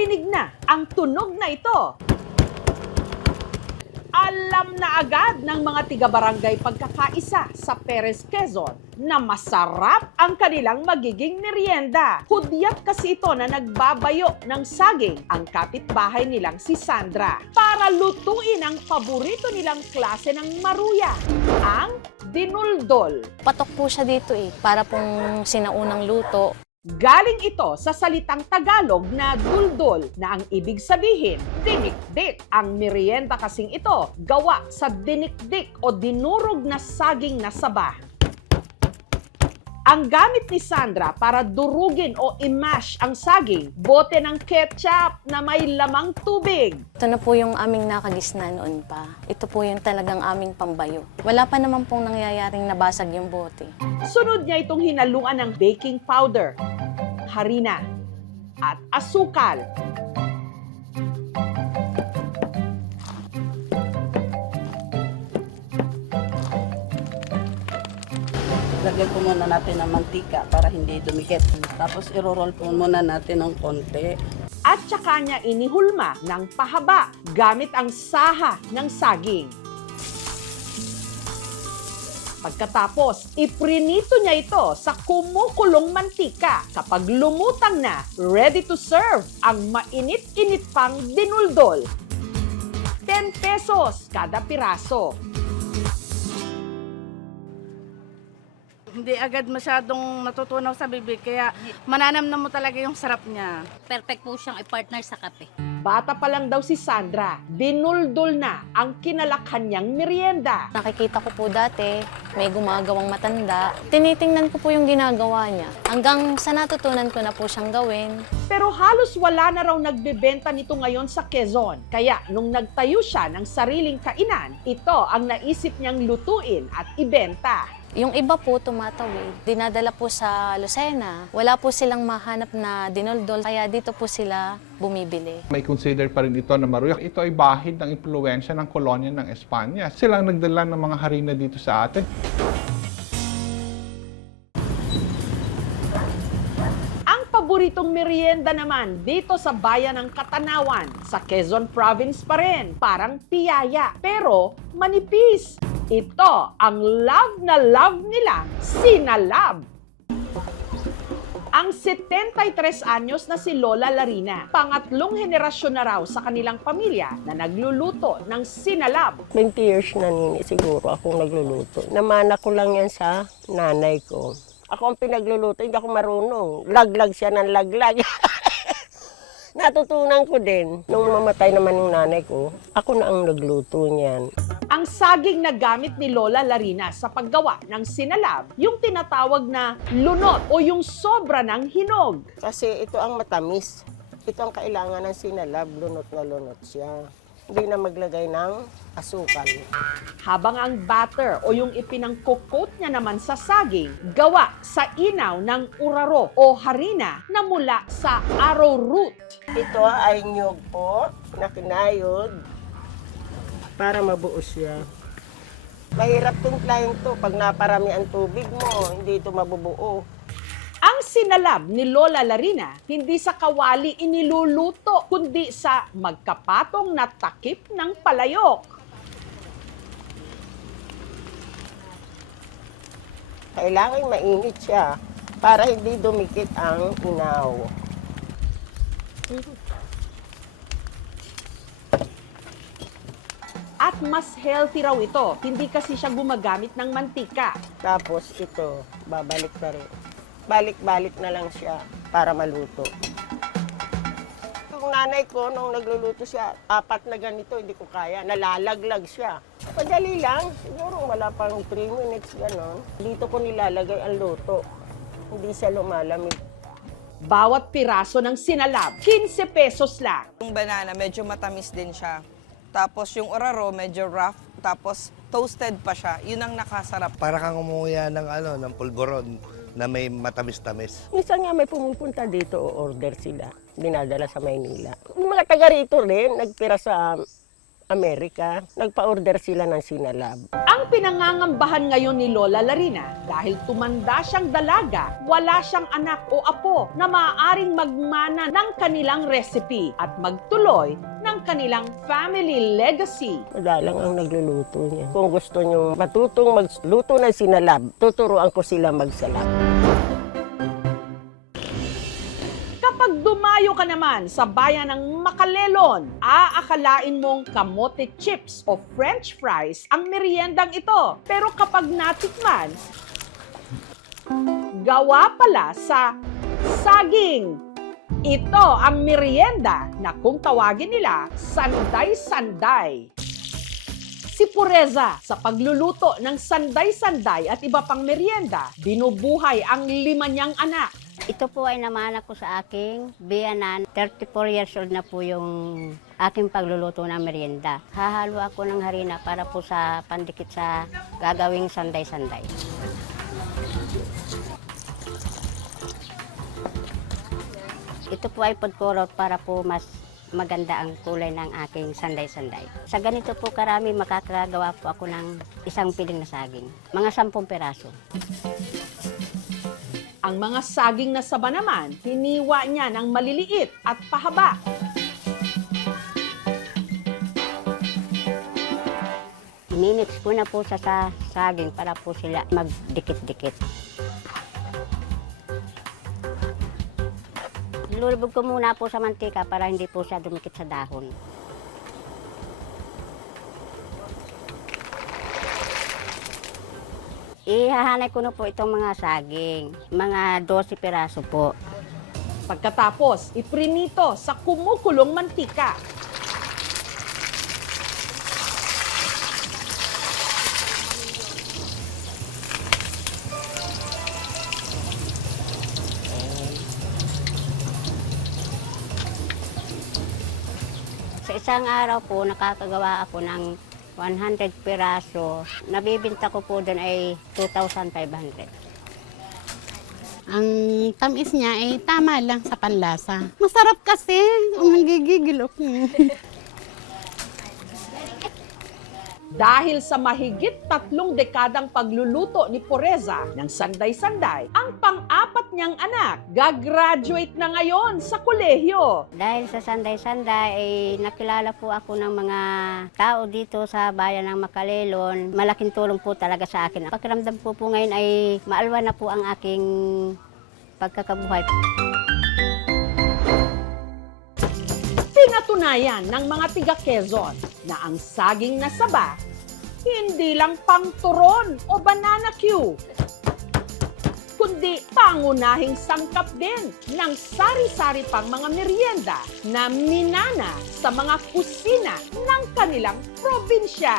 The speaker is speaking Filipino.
marinig na ang tunog na ito, alam na agad ng mga tiga-barangay pagkakaisa sa Perez, Quezon na masarap ang kanilang magiging merienda. Hudyat kasi ito na nagbabayo ng saging ang kapitbahay nilang si Sandra para lutuin ang paborito nilang klase ng maruya, ang dinuldol. Patok po siya dito para pong sinaunang luto. Galing ito sa salitang Tagalog na duldol na ang ibig sabihin, dinikdik. Ang merienda kasing ito, gawa sa dinikdik o dinurog na saging na saba. Ang gamit ni Sandra para durugin o i-mash ang saging, bote ng ketchup na may lamang tubig. Ito na po yung aming nakagisna noon pa. Ito po yung talagang aming pambayo. Wala pa naman pong nangyayaring nabasag yung bote. Sunod niya itong hinaluan ng baking powder, harina, at asukal. Lagyan po muna natin ng mantika para hindi dumikit. Tapos iro-roll po muna natin ng konti. At saka niya inihulma ng pahaba gamit ang saha ng saging. Pagkatapos, iprinito niya ito sa kumukulong mantika. Kapag lumutang na, ready to serve ang mainit-init pang dinuldol. 10 pesos kada piraso. Hindi agad masyadong natutunaw sa bibig, kaya mananamnam mo talaga yung sarap niya. Perfect po siyang i-partner sa kape. Bata pa lang daw si Sandra, dinuldol na ang kinalakhan niyang merienda. Nakikita ko po dati, may gumagawang matanda. Tinitingnan ko po yung ginagawa niya. Hanggang sa natutunan ko na po siyang gawin. Pero halos wala na raw nagbebenta nito ngayon sa Quezon. Kaya nung nagtayo siya ng sariling kainan, ito ang naisip niyang lutuin at ibenta. Yung iba po tumatawid, dinadala po sa Lucena. Wala po silang mahanap na dinuldol, kaya dito po sila bumibili. May consider pa rin ito na maruya. Ito ay bahid ng impluensya ng kolonya ng Espanya. Silang nagdala ng mga harina dito sa atin. Ang paboritong merienda naman dito sa bayan ng Katanawan, sa Quezon Province pa rin, parang piyaya, pero manipis. Ito ang love na love nila, sinalab. Ang 73 anyos na si Lola Larina, pangatlong henerasyon na raw sa kanilang pamilya na nagluluto ng sinalab. 20 years na nini siguro akong nagluluto. Namana ko lang yan sa nanay ko. Ako ang pinagluluto, hindi ako marunong. Laglag siya ng laglag. Natutunan ko din. Nung mamatay naman yung nanay ko, ako na ang nagluto niyan. Ang saging na gamit ni Lola Larina sa paggawa ng sinalab, yung tinatawag na lunot o yung sobra ng hinog. Kasi ito ang matamis. Ito ang kailangan ng sinalab, lunot na lunot siya. Hindi na maglagay ng asukal. Habang ang batter o yung ipinangkukot niya naman sa saging, gawa sa inaw ng uraro o harina na mula sa arrowroot. Ito ay nyug po na kinayod para mabuo siya. Mahirap timplahin to. Pag naparami ang tubig mo, hindi ito mabubuo. Ang sinalab ni Lola Larina, hindi sa kawali iniluluto, kundi sa magkapatong na takip ng palayok. Kailangan mainit siya para hindi dumikit ang inaw. At mas healthy raw ito, hindi kasi siya gumagamit ng mantika. Tapos ito, babalik na rin. Balik-balik na lang siya para maluto. Yung nanay ko, nung nagluluto siya, 4 na ganito, hindi ko kaya. Nalalaglag siya. Madali lang. Siguro wala pang 3 minutes, gano'n. Dito ko nilalagay ang luto. Hindi siya lumalamig. Bawat piraso ng sinalab, 15 pesos lang. Yung banana, medyo matamis din siya. Tapos yung oraro, medyo rough. Tapos toasted pa siya. Yun ang nakasarap. Para kang umuya ng pulboron na may matamis-tamis. Minsan nga may pumupunta dito, order sila. Dinadala sa Maynila. Yung mga taga rito rin, nagtira sa Amerika. Nagpa-order sila ng sinalab. Ang pinangangambahan ngayon ni Lola Larina dahil tumanda siyang dalaga, wala siyang anak o apo na maaaring magmana ng kanilang recipe at magtuloy ng kanilang family legacy. Madalang ang nagluluto niya. Kung gusto niyo matutong magluto ng sinalab, tuturuan ko sila magsalab. Kapag dumayo ka naman sa bayan ng Makalelon, aakalain mong kamote chips o french fries ang meriendang ito. Pero kapag natikman, gawa pala sa saging. Ito ang merienda na kung tawagin nila, sanday-sanday. Si Pureza, sa pagluluto ng sanday-sanday at iba pang merienda, binubuhay ang 5 niyang anak. Ito po ay namanak ko sa aking biyanan. 34 years old na po yung aking pagluluto ng merienda. Hahalo ako ng harina para po sa pandikit sa gagawing sanday-sanday. Ito po ay food color para po mas maganda ang kulay ng aking sanday-sanday. Sa ganito po karami, makakagawa po ako ng isang piling na saging. Mga 10 peraso. Ang mga saging na saba naman, hiniwa niya ng maliliit at pahaba. Minix ko na po sa saging para po sila magdikit-dikit. Lulubog ko muna po sa mantika para hindi po siya dumikit sa dahon. Ihahanay ko na po itong mga saging, mga 12 piraso po. Pagkatapos, iprinito sa kumukulong mantika. Sa isang araw po, nakakagawa ako ng 100 piraso. Nabibinta ko po doon ay 2,500. Ang tamis niya ay tama lang sa panlasa. Masarap kasi. Gigigil ako. Dahil sa mahigit 3 dekadang pagluluto ni Pureza ng sanday-sanday, ang pang-4 niyang anak gagraduate na ngayon sa kolehiyo. Dahil sa sanday-sanday, ay nakilala po ako ng mga tao dito sa bayan ng Makalelon. Malaking tulong po talaga sa akin. Pakiramdam po ngayon ay maalwa na po ang aking pagkakabuhay. Pinatunayan ng mga tiga Quezon na ang saging na saba hindi lang pang-turon o banana cue, kundi pangunahing sangkap din ng sari-sari pang mga merienda na minana sa mga kusina ng kanilang probinsya.